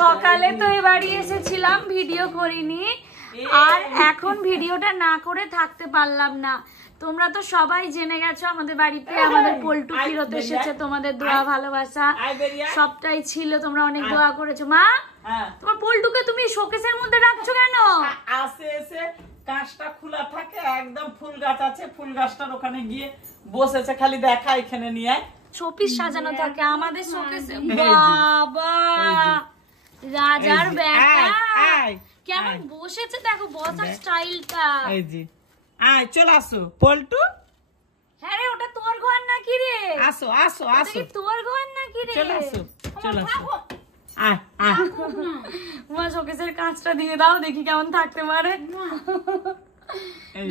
সকালে তো এই বাড়ি এসেছিলাম, ভিডিও করিনি, আর এখন ভিডিওটা না করে থাকতে পারলাম না। তোমরা তো সবাই জেনে গেছো আমাদের বাড়িতে আমাদের পল্টু ফিরত এসেছে, তোমাদের দোয়া ভালোবাসা সবটাই ছিল, তোমরা অনেক দোয়া করেছো। মা, তোমার পল্টুকে তুমি শোকেসের মধ্যে রাখছো কেন? আসে এসে কাঁচটা খোলা থাকে, একদম ফুল গাছ আছে, ফুল গাছটার ওখানে গিয়ে বসেছে, খালি দেখা এখানে নিয়ে শোপিস সাজানো থাকে আমাদের শোকেসে। বাবা, রাজার বেটা কেমন বসেছে দেখো, বসার স্টাইলটা। এই যে আয়, চলে আসো পল্টু। হ্যাঁ রে, ওটা তোর ঘর নাকি রে? আসো আসো আসো, তোর ঘর নাকি রে? চলে আসো চলে আসো। আয় আয়, মা শোকেসের কাঁচটা দিয়ে দাও, দেখি কেমন থাকতে পারে।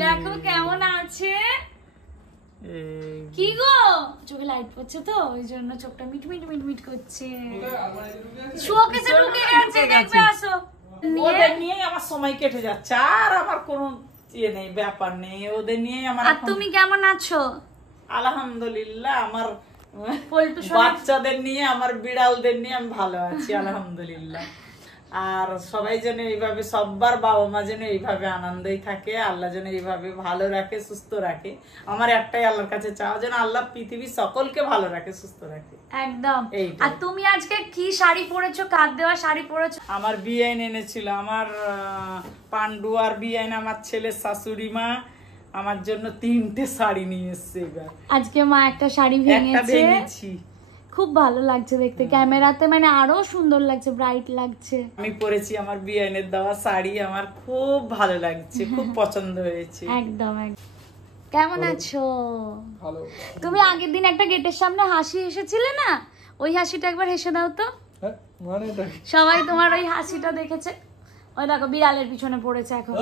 দেখো কেমন আছে। কি গো, চোখে লাইট পড়ছে তো ওই জন্য চোখটা মিট মিট মিট মিট করছে। শোকেসে ঢুকে গেছে, দেখবে আসো। ওদের নিয়ে আমার সময় কেটে যাচ্ছে, আর আমার কোনো ইয়ে নেই, ব্যাপার নেই, ওদের নিয়ে আমার। আর তুমি কেমন আছো? আলহামদুলিল্লাহ, আমার পল্টু বাচ্চাদের নিয়ে, আমার বিড়ালদের নিয়ে আমি ভালো আছি আলহামদুলিল্লাহ। আর সবাই যেন এইভাবে, সবার বাবা মা যেন এইভাবে আনন্দেই থাকে, আল্লাহ যেন এইভাবে ভালো রাখে, সুস্থ রাখে। আমার একটাই আল্লাহর কাছে চাওয়া, যেন আল্লাহ পৃথিবীর সকলকে ভালো রাখে, সুস্থ রাখে। একদম। আর তুমি আজকে কি শাড়ি পরেছো? কাঁধ দেওয়া শাড়ি পরেছো? আমার বিয়াইন এনেছিল, আমার পান্ডু আর বিয়াইন, আমার ছেলের শাশুড়ি মা আমার জন্য 3টে শাড়ি নিয়ে এসেছে। এবার আজকে মা একটা শাড়ি ভেঙেছি, খুব ভালো লাগছে দেখতে, ক্যামেরাতে মানে আরো সুন্দর লাগছে, ব্রাইট লাগছে। আমি পরেছি আমার বিয়াইনের দেওয়া শাড়ি, আমার খুব ভালো লাগছে, খুব পছন্দ হয়েছে। একদম একদম। কেমন আছো? ভালো। তুমি আগের দিন একটা গেটের সামনে হাসি হেসেছিলে না, ওই হাসিটা একবার হেসে দাও তো। সবাই তোমার ওই হাসিটা দেখেছে। ওই দেখো বিড়ালের পিছনে পড়েছে এখন,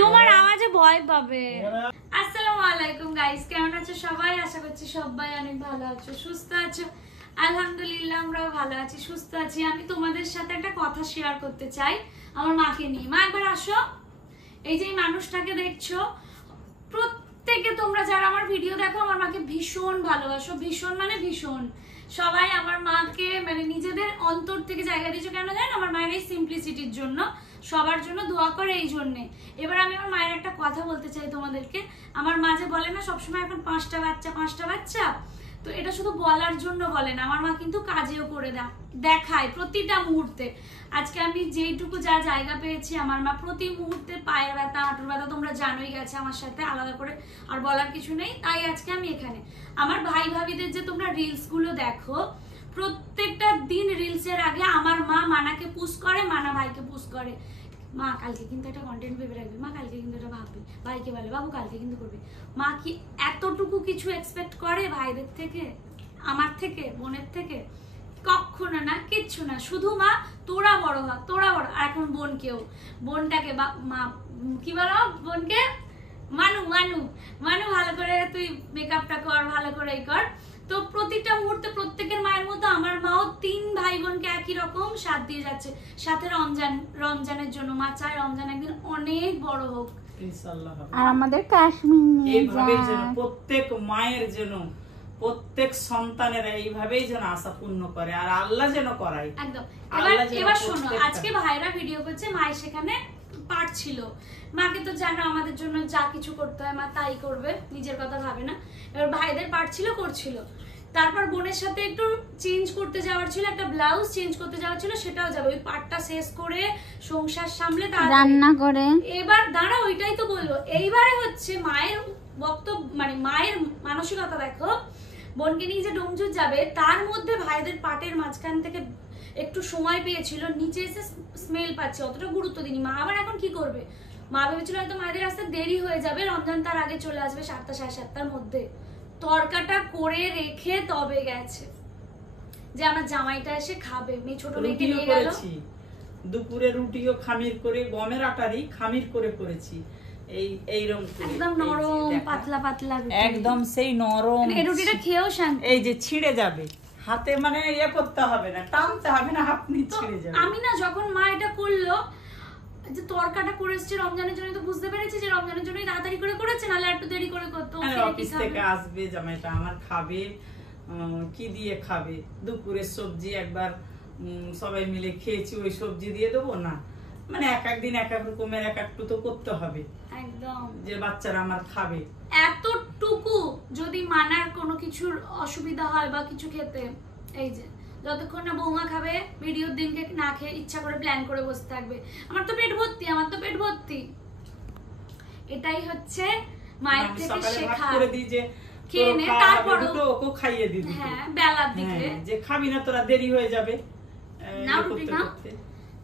তোমার আওয়াজে ভয় পাবে। আসসালামু আলাইকুম গাইস, কেমন আছো সবাই? আশা করছি সবাই অনেক ভালো আছো, সুস্থ আছো। আলহামদুলিল্লাহ আমরাও ভালো আছি, সুস্থ আছি। আমি তোমাদের সাথে একটা কথা শেয়ার করতে চাই আমার মাকে নিয়ে। মা একবার আসো। এই যে মানুষটাকে দেখছো, প্রত্যেকে তোমরা যারা আমার ভিডিও দেখো আমার মাকে ভীষণ ভালোবাসো, ভীষণ মানে ভীষণ। সবাই আমার মাকে মানে নিজেদের অন্তর থেকে জায়গা দিয়েছো। কেন জানেন? আমার মায়ের এই সিম্পলিসিটির জন্য, সবার জন্য দোয়া করে এই জন্যে। এবার আমি আমার মায়ের একটা কথা বলতে চাই তোমাদেরকে। আমার মা যে বলে না সবসময় এখন 5টা বাচ্চা, তো এটা শুধু বলার জন্য বলে না, আমার মা কিন্তু কাজেও করে দেখায় প্রতিটা মুহূর্তে। আজকে আমি যেইটুকু যা জায়গা পেয়েছি, আমার মা প্রতি মুহূর্তে পায়ের ব্যথা, হাঁটুর ব্যথা তোমরা জানোই গেছে আমার সাথে, আলাদা করে আর বলার কিছু নেই। তাই আজকে আমি এখানে। আমার ভাই ভাবিদের যে তোমরা রিলস গুলো দেখো, প্রত্যেকটা দিন রিলসের আগে আমার মা মানাকে পুশ করে, মানা ভাইকে পুশ করে। মা কালকে কিন্তু একটা কন্টেন্ট ভেবে রাখবি, মা কালকে কিন্তু এটা ভাববি, ভাইকে বলে বাবু কালকে কিন্তু করবি। মা কি এতটুকু কিছু এক্সপেক্ট করে ভাইদের থেকে, আমার থেকে, বোনের থেকে? কখনো না, কিচ্ছু না। শুধু মা তোরা বড় হ, তোরা বড়। আর এখন বোনটাকে মা কি বলো, বোনকে মানু ভালো করে তুই মেকআপটা কর, ভালো করে কর। তো প্রতিটা মুহূর্তে প্রত্যেকের মায়ের মতো আমার মাও 3 ভাই বোনকে একই রকম সাথ দিয়ে যাচ্ছে। সাথে রমজানের জন্য মা চায় রমজান একদিন অনেক বড় হোক ইনশাআল্লাহ। আর আমাদের কাশ্মীর এইভাবেই যেন প্রত্যেক মায়ের জন্য, প্রত্যেক সন্তানের এইভাবেই যেন আশা পূর্ণ করে, আর আল্লাহ যেন করায় একদম। এবার শোনো, আজকে ভাইরা ভিডিও করছে, মায়ের সেখানে পাঠ ছিল। মাকে তো জানো আমাদের জন্য যা কিছু করতে হয় মা তাই করবে, নিজের কথা ভাবে না। এবার ভাইদের পাঠ ছিল, করছিল। তারপর বোনের সাথে একটু চেঞ্জ করতে যাওয়ার ছিল, একটা ব্লাউজ চেঞ্জ করতে যাওয়ার ছিল, সেটাও যাবে। ওই পাঠটা শেষ করে সংসার সামলে রান্না করে এবার দাঁড়া, ওইটাই তো বলবো। এইবারে হচ্ছে মায়ের বক্তব্য, মানে মায়ের মানসিকতা দেখো। বোনকে নিয়ে যে ডোমজুর যাবে, তার মধ্যে ভাইদের পাটের মাঝখান থেকে একটু সময় পেয়েছিল, নিচে এসে স্মেল পাচ্ছে, অতটা গুরুত্ব দিনি। মা আবার এখন কি করবে? মা ভেবেছিল হয়তো মায়েদের আসতে দেরি হয়ে যাবে, রমজান তার আগে চলে আসবে 7টা 7:30টার মধ্যে। তরকাটা করে রেখে তবে গেছে যে আমার জামাইটা এসে খাবে। মেয়ে ছোট মেয়েকে নিয়ে গেল। দুপুরে রুটিও খামির করে, গমের আটারই খামির করে করেছি। এইরকম একদম নরম পাতলা পাতলা, একদম সেই নরম। এই রুটিটা খেয়েও শান্তি। এই যে ছিঁড়ে যাবে হাতে, মানে ইয়ে করতে হবে না, টানতে হবে না, আপনি ছিঁড়ে যাবে। আমি না যখন মা এটা করলো, যে তরকাটা করেছে রমজানের জন্য, তো বুঝতে পেরেছি যে রমজানের জন্যই তাড়াতাড়ি করে করেছে, নাহলে একটু দেরি করে করতো। অফিস থেকে আসবে জামাইটা আমার, খাবে কি দিয়ে খাবে? দুপুরের সবজি একবার সবাই মিলে খেয়েছি, ওই সবজি দিয়ে দেবো না, মানে এক একদিন এক এক রকমের এক একটু তো করতে হবে একদম, যে বাচ্চারা আমার খাবে। এতটুকু যদি মানার কোনো কিছুর অসুবিধা হয় বা কিছু খেতে, এই যে যতক্ষণ না বৌমা খাবে ভিডিওর দিনকে না খেয়ে ইচ্ছা করে প্ল্যান করে বসে থাকবে, আমার তো পেট ভর্তি, আমার তো পেট ভর্তি। এটাই হচ্ছে মায়ের থেকে শেখা। করে দিই যে খেয়ে নে, তারপরে ওকে খাইয়ে দিই, হ্যাঁ বেলার দিকে, যে খাবি না তোরা দেরি হয়ে যাবে না রুটি না।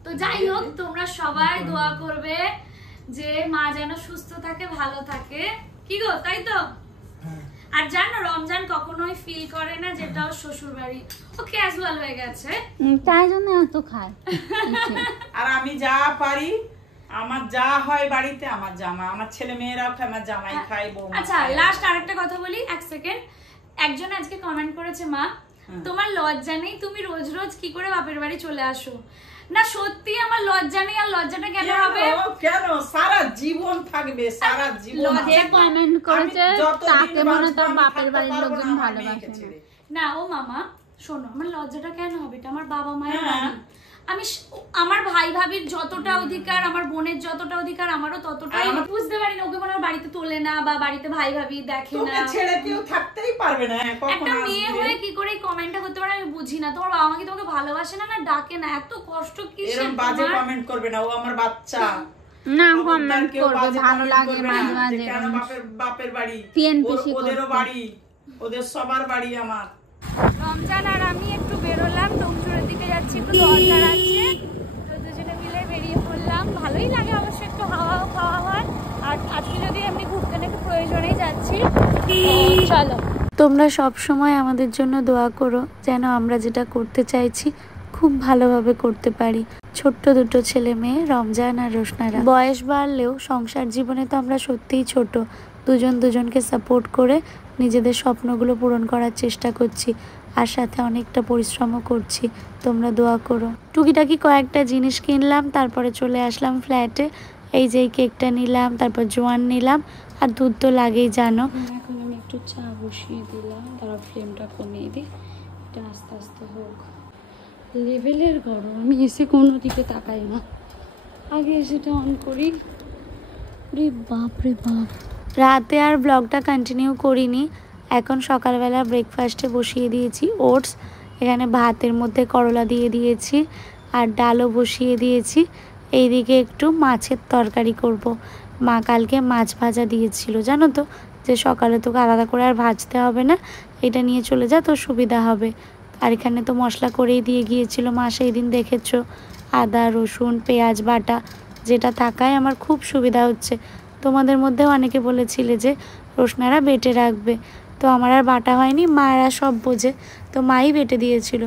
তো যাই হোক, তোমরা সবাই দোয়া করবে যে মা যেন সুস্থ থাকে, ভালো থাকে, কি গো, তাই তো? আর জানো রমজান কখনোই ফিল করে না যেটা ওর শ্বশুর বাড়ি, ও ক্যাজুয়াল হয়ে গেছে, তাই জন্য এত খায়। আর আমি যা পারি, আমার যা হয় বাড়িতে, আমার জামা, আমার ছেলে মেয়েরাও খায়, আমার জামাই খায়, বউ। আচ্ছা লাস্ট আরেকটা কথা বলি, এক সেকেন্ড। একজন আজকে কমেন্ট করেছে, মা তোমার লজ্জা নেই, তুমি রোজ রোজ কি করে বাপের বাড়ি চলে আসো? না সত্যি আমার লজ্জা নেই, আর লজ্জাটা কেন হবে? কেন সারা জীবন থাকবে, সারা জীবন। যে কমেন্ট করেছে তাকে মনে তার বাপের বাড়ির লোকজন ভালোবাসে না। ও মামা শোনো, আমার লজ্জাটা কেন হবে? এটা আমার বাবা মায়ের বাড়ি, আমি আমার ভাই ভাবির যতটা অধিকার, আমার বোনের যতটা অধিকার, আমারও ততটাই। বুঝতে পারি না ওকে মনে হয় বাড়িতে তোলে না, বা বাড়িতে ভাই ভাবি দেখে না, ছেড়ে কেউ থাকতেই পারবে না। একটা মেয়ে হয়ে কি করে কমেন্টটা করতে পারে আমি বুঝি না। তোমার বাবা মা কি তোমাকে ভালোবাসে না, না ডাকে না? এত কষ্ট কিসের? এরকম বাজে কমেন্ট করবে না, ও আমার বাচ্চা। না কমেন্ট করবে, ভালো লাগে মাঝে মাঝে। কেন বাপের বাড়ি, টিএনপিসি ওদেরও বাড়ি, ওদের সবার বাড়ি আমার। রমজান আর আমি একটু বেরোলাম, টংচুরের দিকে যাচ্ছি, একটু দরকার আছে, তো দুজনে মিলে বেরিয়ে পড়লাম। ভালোই লাগে অবশ্য, একটু হাওয়াও খাওয়া হয়, আর আজকে যদি এমনি ঘুরতে না একটু প্রয়োজনেই যাচ্ছি। চলো, তোমরা সব সময় আমাদের জন্য দোয়া করো যেন আমরা যেটা করতে চাইছি খুব ভালোভাবে করতে পারি। ছোট্ট দুটো ছেলে মেয়ে, রমজান আর রোশনারা। বয়স বাড়লেও সংসার জীবনে তো আমরা সত্যিই ছোট, দুজন দুজনকে সাপোর্ট করে নিজেদের স্বপ্নগুলো পূরণ করার চেষ্টা করছি, আর সাথে অনেকটা পরিশ্রমও করছি। তোমরা দোয়া করো। টুকিটাকি কয়েকটা জিনিস কিনলাম, তারপরে চলে আসলাম ফ্ল্যাটে। এই যে এই কেকটা নিলাম, তারপর জোয়ান নিলাম, আর দুধ তো লাগেই জানো। এখন আমি একটু চা বসিয়ে দিলাম, তারপর ফ্লেমটা কমিয়ে দিই, এটা আস্তে আস্তে হোক। লেভেলের গরম, আমি এসে কোনো দিকে তাকাই না, আগে এসেটা অন করি। রে বাপ রে বাপ। রাতে আর ব্লগটা কন্টিনিউ করিনি, এখন সকালবেলা ব্রেকফাস্টে বসিয়ে দিয়েছি ওটস, এখানে ভাতের মধ্যে করলা দিয়ে দিয়েছি, আর ডালও বসিয়ে দিয়েছি। এইদিকে একটু মাছের তরকারি করব। মা কালকে মাছ ভাজা দিয়েছিল, জানো তো, যে সকালে তোকে আলাদা করে আর ভাজতে হবে না, এটা নিয়ে চলে যা, তোর সুবিধা হবে। আর এখানে তো মশলা করেই দিয়ে গিয়েছিল মা, সেই দিন দেখেছো, আদা রসুন পেঁয়াজ বাটা, যেটা থাকায় আমার খুব সুবিধা হচ্ছে। তোমাদের মধ্যেও অনেকে বলেছিলে যে রোশনারা বেটে রাখবে, তো আমার আর বাটা হয়নি, মারা সব বোঝে, তো মাই বেটে দিয়েছিল।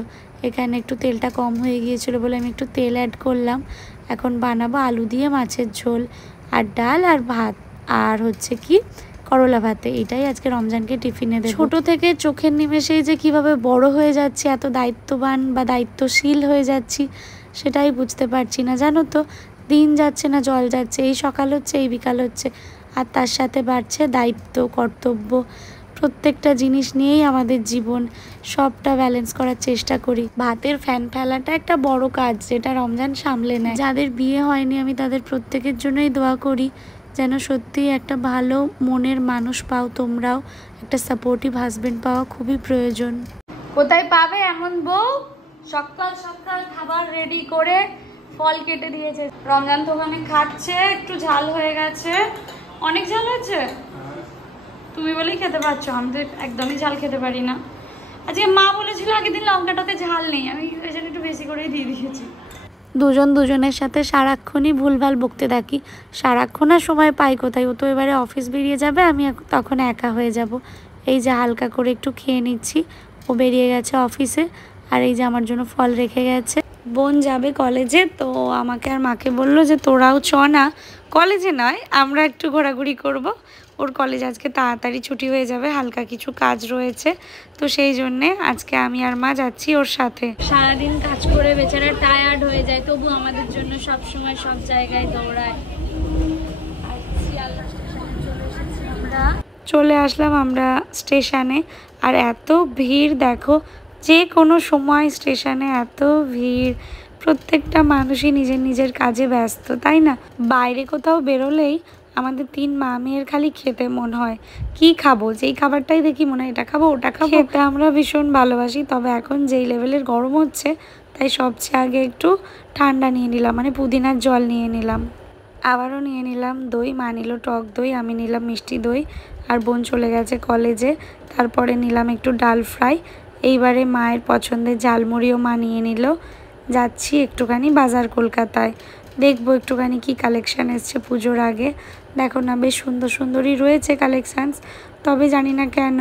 এখানে একটু তেলটা কম হয়ে গিয়েছিল বলে আমি একটু তেল অ্যাড করলাম। এখন বানাবো আলু দিয়ে মাছের ঝোল, আর ডাল আর ভাত, আর হচ্ছে কি করলা ভাতে। এটাই আজকে রমজানকে টিফিনে দেব। ছোট থেকে চোখের নিমেষেই যে কিভাবে বড় হয়ে যাচ্ছি, এত দায়িত্ববান বা দায়িত্বশীল হয়ে যাচ্ছি, সেটাই বুঝতে পারছি না, জানো তো। দিন যাচ্ছে না জল যাচ্ছে, এই সকাল হচ্ছে এই বিকাল হচ্ছে, আর তার সাথে বাড়ছে দায়িত্ব কর্তব্য। প্রত্যেকটা জিনিস নিয়েই আমাদের জীবন, সবটা ব্যালেন্স করার চেষ্টা করি। ভাতের ফ্যান ফেলাটা একটা বড় কাজ, যেটা রমজান সামলে নেয়। যাদের বিয়ে হয়নি আমি তাদের প্রত্যেকের জন্যই দোয়া করি যেন সত্যিই একটা ভালো মনের মানুষ পাও তোমরাও। একটা সাপোর্টিভ হাজবেন্ড পাওয়া খুবই প্রয়োজন। কোথায় পাবে এমন বউ? সকাল সকাল খাবার রেডি করে ফল কেটে দিয়েছে। রমজান তো ওখানে খাচ্ছে, একটু ঝাল হয়ে গেছে। অনেক ঝাল হয়েছে, তুমি বলেই খেতে পারছো, আমি তো একদমই ঝাল খেতে পারি না। আজকে মা বলেছিল আগের দিন লঙ্কাটাতে ঝাল নেই, আমি ওই জন্য একটু বেশি করেই দিয়ে দিয়েছি। দুজন দুজনের সাথে সারাক্ষণই ভুলভাল বকতে থাকি, সারাক্ষণ আর সময় পাই কোথায়। ও তো এবারে অফিস বেরিয়ে যাবে, আমি তখন একা হয়ে যাব। এই যে হালকা করে একটু খেয়ে নিচ্ছি, ও বেরিয়ে গেছে অফিসে, আর এই যে আমার জন্য ফল রেখে গেছে। বোন যাবে কলেজে, তো আমাকে আর মাকে বললো যে তোরাও চ না, কলেজে নয় আমরা একটু ঘোরাঘুরি করব। ওর কলেজ আজকে তাড়াতাড়ি ছুটি হয়ে যাবে, হালকা কিছু কাজ রয়েছে, তো সেই জন্যে আজকে আমি আর মা যাচ্ছি ওর সাথে। সারাদিন কাজ করে বেচারা টায়ার্ড হয়ে যায়, তবু আমাদের জন্য সব সময় সব জায়গায় দৌড়ায়। চলে আসলাম আমরা স্টেশনে, আর এত ভিড় দেখো, যে কোনো সময় স্টেশনে এত ভিড়, প্রত্যেকটা মানুষই নিজের নিজের কাজে ব্যস্ত, তাই না? বাইরে কোথাও বেরোলেই আমাদের 3 মা মেয়ের খালি খেতে মন হয়। কি খাবো, যেই খাবারটাই দেখি মনে হয় এটা খাবো ওটা খাবো। খেতে আমরা ভীষণ ভালোবাসি, তবে এখন যেই লেভেলের গরম হচ্ছে তাই সবচেয়ে আগে একটু ঠান্ডা নিয়ে নিলাম, মানে পুদিনার জল নিয়ে নিলাম। আবারও নিয়ে নিলাম দই, মা নিল টক দই, আমি নিলাম মিষ্টি দই, আর বোন চলে গেছে কলেজে। তারপরে নিলাম একটু ডাল ফ্রাই। এইবারে মায়ের পছন্দের ঝালমুড়িও মা নিয়ে নিল। যাচ্ছি একটুখানি বাজার কলকাতায়, দেখবো একটুখানি কি কালেকশান এসছে পুজোর আগে। দেখো না, বেশ সুন্দর সুন্দরই রয়েছে কালেকশানস, তবে জানি না কেন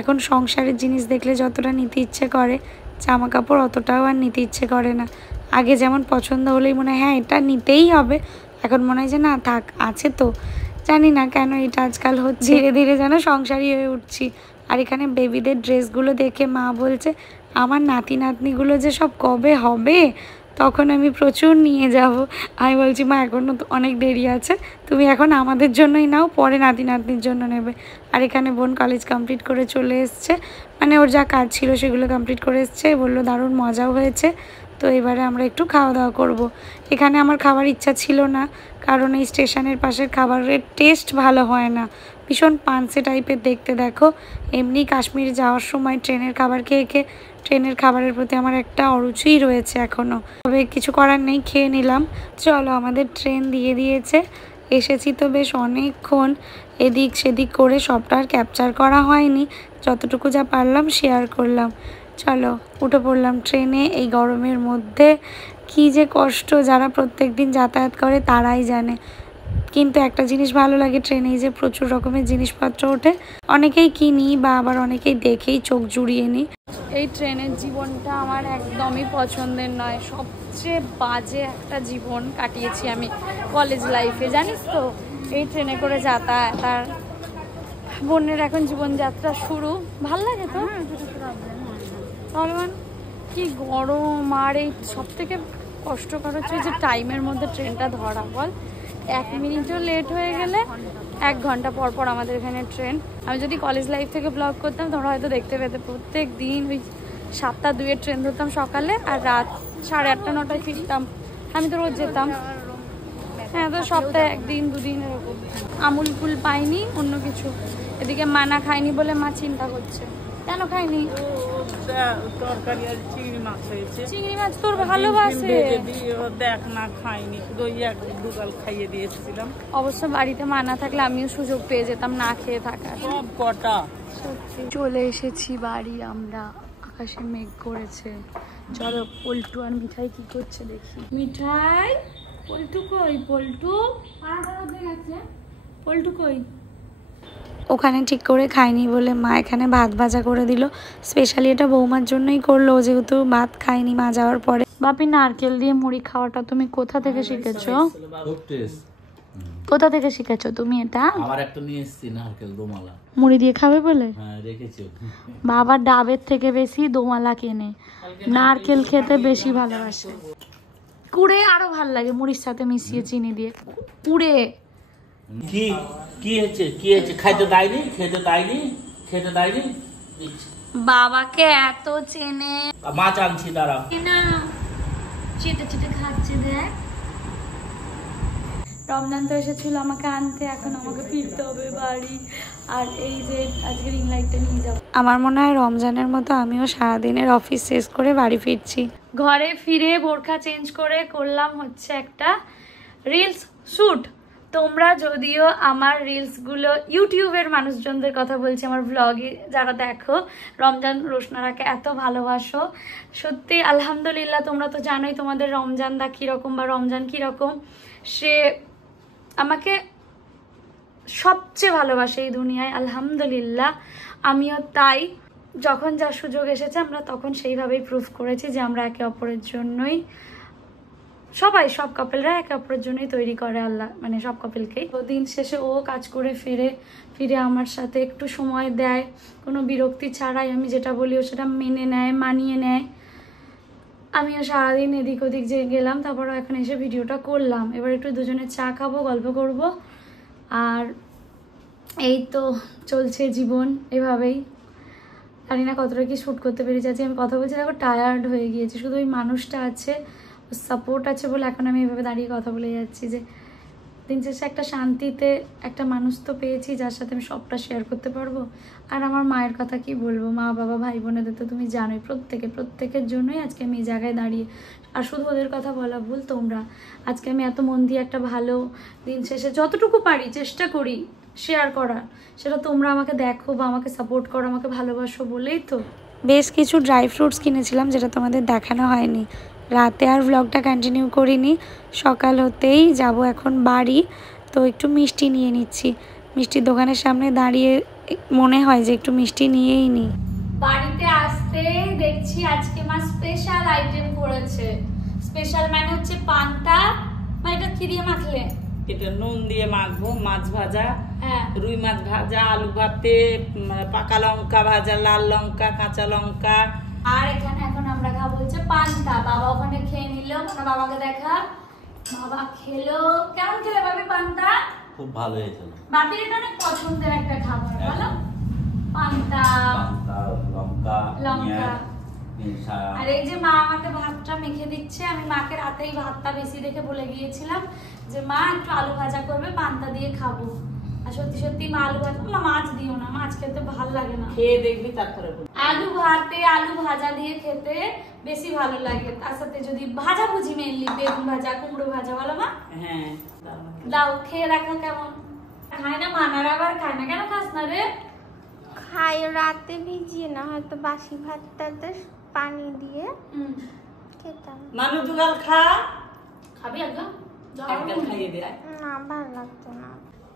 এখন সংসারের জিনিস দেখলে যতটা নিতে ইচ্ছে করে, জামা কাপড় অতটাও আর নিতে ইচ্ছে করে না। আগে যেমন পছন্দ হলেই মনে হয় হ্যাঁ এটা নিতেই হবে, এখন মনে হয় যে না থাক, আছে তো। জানি না কেন এটা আজকাল হচ্ছে, ধীরে ধীরে যেন সংসারী হয়ে উঠছি। আর এখানে বেবিদের ড্রেসগুলো দেখে মা বলছে আমার নাতি নাতনিগুলো যে সব কবে হবে, তখন আমি প্রচুর নিয়ে যাব। আমি বলছি মা এখনও তো অনেক দেরি আছে, তুমি এখন আমাদের জন্যই নাও, পরে নাতি নাতনির জন্য নেবে। আর এখানে বোন কলেজ কমপ্লিট করে চলে এসছে, মানে ওর যা কাজ ছিল সেগুলো কমপ্লিট করে এসছে, বললো দারুণ মজাও হয়েছে। তো এবারে আমরা একটু খাওয়া দাওয়া করব। এখানে আমার খাবার ইচ্ছা ছিল না, কারণ এই স্টেশনের পাশের খাবারের টেস্ট ভালো হয় না, ভীষণ পানসে টাইপের দেখতে। দেখো এমনি কাশ্মীর যাওয়ার সময় ট্রেনের খাবার খেয়ে খেয়ে ট্রেনের খাবারের প্রতি আমার একটা অরুচিই রয়েছে এখনও, তবে কিছু করার নেই, খেয়ে নিলাম। চলো, আমাদের ট্রেন দিয়ে দিয়েছে, এসেছি তো বেশ অনেকক্ষণ, এদিক সেদিক করে সবটা আর ক্যাপচার করা হয়নি, যতটুকু যা পারলাম শেয়ার করলাম। চলো উঠে পড়লাম ট্রেনে। এই গরমের মধ্যে কি যে কষ্ট, যারা প্রত্যেক দিন যাতায়াত করে তারাই জানে। কিন্তু একটা জিনিস ভালো লাগে ট্রেনে, যে প্রচুর রকমের জিনিসপত্র ওঠে, অনেকেই কিনি বা আবার অনেকেই দেখেই চোখ জুড়িয়ে নিই। এই ট্রেনের জীবনটা আমার একদমই পছন্দের নয়, সবচেয়ে বাজে একটা জীবন কাটিয়েছি আমি কলেজ লাইফে, জানিস তো। এই ট্রেনে করে যাতায়াত, আর বোনের এখন জীবনযাত্রা শুরু। ভাল লাগে তো ভগবান, কি গরম। আর এই সব থেকে কষ্টকর হচ্ছে যে টাইমের মধ্যে ট্রেনটা ধরা, বল 1 মিনিটও লেট হয়ে গেলে 1 ঘন্টা পর পর আমাদের এখানে ট্রেন। আমি যদি কলেজ লাইফ থেকে ব্লগ করতাম তোমরা হয়তো দেখতে পেতে, প্রত্যেক দিন ওই 7টা-2-এর ট্রেন ধরতাম সকালে, আর রাত 8:30-9টায় ফিরতাম। আমি তো রোজ যেতাম, হ্যাঁ, তো সপ্তাহে 1 দিন 2 দিন এরকম। আমুল কুল পাইনি, অন্য কিছু। এদিকে মানা খাইনি বলে মা চিন্তা করছে। কেন খাইনি? তরকারি আর চিংড়ি মাছ হয়েছে। চিংড়ি মাছ তোর ভালোবাসে? দেখ না, খাইনি, শুধু ওই 1-2 গাল খাইয়ে দিয়েছিলাম। অবশ্য বাড়িতে মানা থাকলে আমিও সুযোগ পেয়ে যেতাম না খেয়ে থাকার। সব কটা সত্যি। চলে এসেছি বাড়ি আমরা, আকাশে মেঘ করেছে। চলো পল্টু আর মিঠাই কি করছে দেখি। মিঠাই, পল্টু কই? পল্টু পল্টু কই? ওখানে ঠিক করে খাইনি বলে মা এখানে ভাত ভাজা করে দিল, স্পেশালি এটা বৌমার জন্যই করলো, যেহেতু ভাত খাইনি মা যাওয়ার পরে। বাপি, নারকেল দিয়ে মুড়ি খাওয়াটা তুমি কোথা থেকে শিখেছো? কোথা থেকে শিখেছো তুমি এটা? আমার একটা নিয়ে এসেছি নারকেল দোমালা, মুড়ি দিয়ে খাবে বলে। হ্যাঁ রেখেছি। বাবা ডাবের থেকে বেশি দোমালা কেনে, নারকেল খেতে বেশি ভালোবাসে। কুড়ে আরো ভাল লাগে মুড়ির সাথে মিশিয়ে চিনি দিয়ে। কুড়ে কি কি হচ্ছে, কি হচ্ছে? খাইতে দেয়নি, খেতে দেয়নি। বাবাকে এত চেনে, মাছ আনছি, দাঁড়াও। না চেটে চেটে খাচ্ছে দেখ। রমজান তো এসেছিল আমাকে আনতে, এখন আমাকে ফিরতে হবে বাড়ি। আর এই যে আজকে রিং লাইটটা নিয়ে যাবো। আমার মনে হয় রমজানের মতো আমিও সারাদিনের অফিস শেষ করে বাড়ি ফিরছি। ঘরে ফিরে বোরখা চেঞ্জ করে করলাম হচ্ছে একটা রিলস শ্যুট। তোমরা যদিও আমার রিলসগুলো ইউটিউবের মানুষজনদের কথা বলছি, আমার ব্লগে যারা দেখো, রমজান রোশনারাকে এত ভালোবাসো, সত্যি আলহামদুলিল্লাহ। তোমরা তো জানোই তোমাদের রমজানদা কীরকম বা রমজান কীরকম, সে আমাকে সবচেয়ে ভালোবাসে এই দুনিয়ায়, আলহামদুলিল্লাহ। আমিও তাই, যখন যা সুযোগ এসেছে আমরা তখন সেইভাবেই প্রুভ করেছি যে আমরা একে অপরের জন্যই, সবাই সব কাপেলরা একে অপরের জন্যই তৈরি করে আল্লাহ, মানে সব কাপেলকেই। দিন শেষে ও কাজ করে ফিরে আমার সাথে একটু সময় দেয়, কোনো বিরক্তি ছাড়াই আমি যেটা বলি ও সেটা মেনে নেয়, মানিয়ে নেয়। আমিও সারাদিন এদিক ওদিক যে গেলাম, তারপরে এখন এসে ভিডিওটা করলাম। এবার একটু দুজনে চা খাবো, গল্প করব, আর এই তো চলছে জীবন এভাবেই। জানি না কতটা কি শ্যুট করতে পেরেছি। আজকে আমি কথা বলছি দেখো টায়ার্ড হয়ে গিয়েছি, শুধু ওই মানুষটা আছে, সাপোর্ট আছে বলে এখন আমি এভাবে দাঁড়িয়ে কথা বলে যাচ্ছি। যে দিন শেষে একটা শান্তিতে একটা মানুষ তো পেয়েছি যার সাথে আমি সবটা শেয়ার করতে পারবো। আর আমার মায়ের কথা কি বলবো, মা বাবা ভাই বোনেদের তো তুমি জানোই, প্রত্যেকের জন্যই আজকে আমি এই জায়গায় দাঁড়িয়ে। আর শুধু ওদের কথা বলা ভুল, তোমরা আজকে আমি এত মন দিয়ে একটা ভালো দিন শেষে যতটুকু পারি চেষ্টা করি শেয়ার করার, সেটা তোমরা আমাকে দেখো বা আমাকে সাপোর্ট করো, আমাকে ভালোবাসো বলেই তো। বেশ কিছু ড্রাই ফ্রুটস কিনেছিলাম যেটা তোমাদের দেখানো হয়নি, রাতে আর ব্লগটা কন্টিনিউ করিনি। সকাল হতেই যাব এখন বাড়ি, তো একটু মিষ্টি নিয়ে নিচ্ছি। মিষ্টির দোকানের সামনে দাঁড়িয়ে মনে হয় যে একটু মিষ্টি নিয়েই নিই। বাড়িতে আসতে দেখছি আজকে মা স্পেশাল আইটেম করেছে। স্পেশাল মানে হচ্ছে পান্তা, মানে এটা কি দিয়ে মাখলে? এটা নুন দিয়ে মাখবো, মাছ ভাজা, হ্যাঁ, রুই মাছ ভাজা, আলু ভাতে, পাকা লঙ্কা ভাজা, লাল লঙ্কা, কাঁচা লঙ্কা। আর এখানে এখন আমরা খাবো হচ্ছে পান্তা। বাবা ওখানে খেয়ে নিল, ওখানে বাবাকে দেখা, বাবা খেলো। কেমন খেলে বাবি পান্তা? খুব ভালো হয়েছিল। বাপির এটা অনেক পছন্দের একটা খাবার, বলো পান্তা লঙ্কা লঙ্কা। পেঁয়াজ, আর এই যে মা আমাকে ভাতটা মেখে দিচ্ছে, আমি মাকে রাতেই ভাতটা বেশি দেখে বলে গিয়েছিলাম যে মা একটু আলু ভাজা করবে, পান্তা দিয়ে খাবো। আর সত্যি সত্যি মা আলু ভাজা, মা মাছ দিও না, মাছ খেতে ভালো লাগে না, খেয়ে দেখবি তারপরে বলবি। আলু ভাতে আলু ভাজা দিয়ে খেতে বেশি ভালো লাগে। তার সাথে যদি ভাজা ভুজি, মেনলি বেগুন ভাজা, কুমড়ো ভাজা, বলো মা? হ্যাঁ, দাও খেয়ে দেখো কেমন। খায় না মানার, আবার খায় না কেন? খাস না রে? খাই রাতে ভিজিয়ে না, হয়তো বাসি ভাতটাতে পানি দিয়ে খেতাম। মানু দুগাল খা, খাবি একদম? একদম খাইয়ে দে। না ভালো লাগতো না।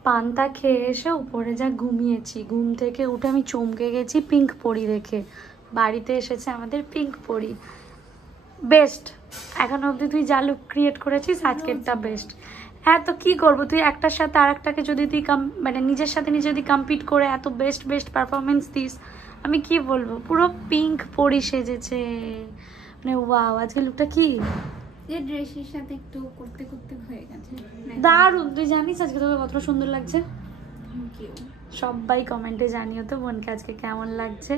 পান্তা খেয়ে এসে উপরে যা ঘুমিয়েছি, ঘুম থেকে উঠে আমি চমকে গেছি পিঙ্ক পরি দেখে। বাড়িতে এসেছে আমাদের পিঙ্ক পরি, বেস্ট। এখন অবধি তুই যা লুক ক্রিয়েট করেছিস আজকেরটা বেস্ট। হ্যাঁ, তো কি করবো, তুই একটার সাথে আর একটাকে যদি তুই মানে নিজের সাথে নিজে যদি কম্পিট করে এত বেস্ট পারফরমেন্স দিস, আমি কি বলবো, পুরো পিঙ্ক পরি সেজেছে, মানে ওয়াও। আজকে লুকটা কি যে ড্রেসের সাথে একটু করতে করতে হয়ে গেছে। দারুণ। তুই জানিস আজকে তোকে কতটা সুন্দর লাগছে? Thank you. সবাই কমেন্টে জানিও তো বোনকে আজকে কেমন লাগছে।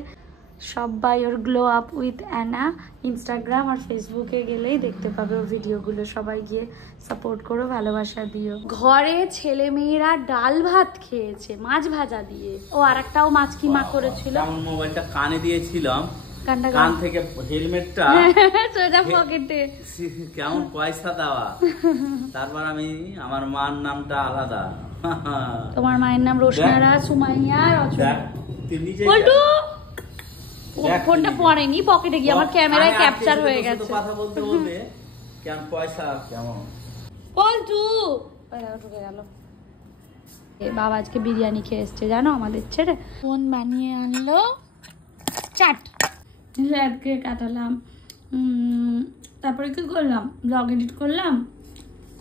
সবাই ওর glow up with Anna Instagram আর ফেসবুকে গেলেই দেখতে পাবে ওর ভিডিওগুলো। সবাই গিয়ে সাপোর্ট করো, ভালোবাসা দিও। ঘরে ছেলে মেয়েরা ডাল ভাত খেয়েছে মাছ ভাজা দিয়ে। ও আর একটাও মাছ কিমা করেছিল। আমার মোবাইলটা কানে দিয়েছিলাম, কানটা কান থেকে হেলমেটটা সোজা পকেটে, কেমন পয়সা দেওয়া। তারপর আমি, আমার মার নামটা আলাদা। তোমার মায়ের নাম রোশনারা, সুমাইয়া, রচনা। বলটু ফোনটা পড়েনি, পকেটে গিয়ে আমার ক্যামেরায় ক্যাপচার হয়ে গেছে। কথা বলতে বলতে কেমন পয়সা কেমন বলটু ঢুকে গেল। বাবা আজকে বিরিয়ানি খেয়ে এসছে জানো আমাদের ছেড়ে। ফোন বানিয়ে আনলো চাট, রাতকে কাটালাম। তারপরে কি করলাম, ব্লগ এডিট করলাম,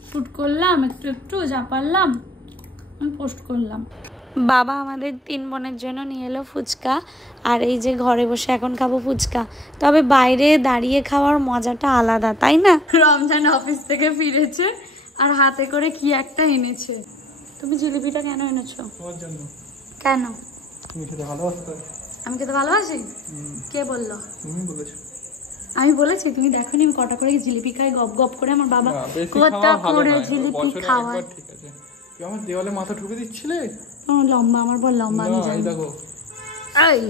শ্যুট করলাম, একটু যা পারলাম পোস্ট করলাম। বাবা আমাদের 3 বোনের জন্য নিয়ে এলো ফুচকা, আর এই যে ঘরে বসে এখন খাবো ফুচকা। তবে বাইরে দাঁড়িয়ে খাওয়ার মজাটা আলাদা, তাই না? রমজান অফিস থেকে ফিরেছে আর হাতে করে কি একটা এনেছে। তুমি জিলিপিটা কেন এনেছো? তোমার জন্য। কেন? তুমি খেতে ভালোবাসো? আমি খেতে ভালোবাসি? কে বললো? তুমি বলেছো। আমি বলেছি? তুমি দেখোনি আমি কটা করে জিলিপি খাই গপ গপ করে? আমার বাবা বেশি কটা খাওয়া ভালো করে নয়, জিলিপি বছরে খাওয়ায়। একবার ঠিক আছে। তুই আমার দেওয়ালে মাথা ঠুকে দিচ্ছিলে। লম্বা, আমার বল লম্বা, আমি না, এই জানি। দেখো। এই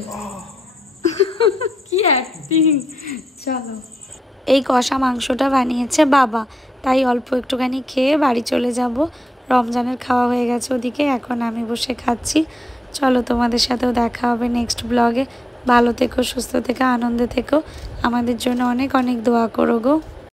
কি অ্যাক্টিং। চলো, এই কষা মাংসটা বানিয়েছে বাবা, তাই অল্প একটুখানি খেয়ে বাড়ি চলে যাব। রমজানের খাওয়া হয়ে গেছে ওদিকে, এখন আমি বসে খাচ্ছি। চলো, তোমাদের সাথেও দেখা হবে নেক্সট ব্লগে। ভালো থেকো, সুস্থ থেকো, আনন্দে থেকো, আমাদের জন্য অনেক অনেক দোয়া করো গো।